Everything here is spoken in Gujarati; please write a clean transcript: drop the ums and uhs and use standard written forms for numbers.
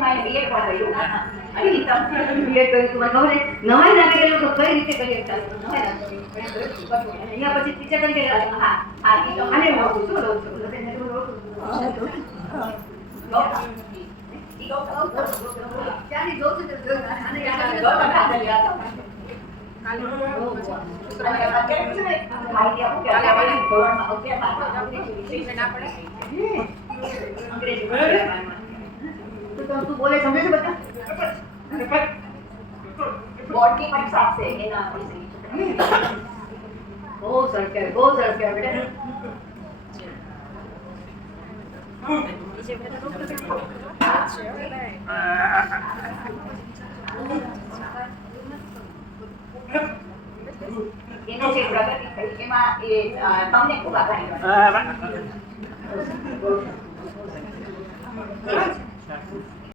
મારે બીએડ પણ કર્યું અને બીએડ કર્યું તું મને ખબર છે નવાઈ ના કરેલું તો કઈ રીતે કરી શકતા નવાઈ ના અહીંયા પછી ટીચર તરીકે હા હા ઈ તો આને ઓળખું છું ત્યાંની જોઉં છું તો આને તું બોલે સમજે છે બધા બોર્ડની પરીક્ષા આપશે એના બહુ સરસ કહેવાય બેટા એને જે પ્રગતિ થઈ એમાં એ તમને ખૂબ આભારી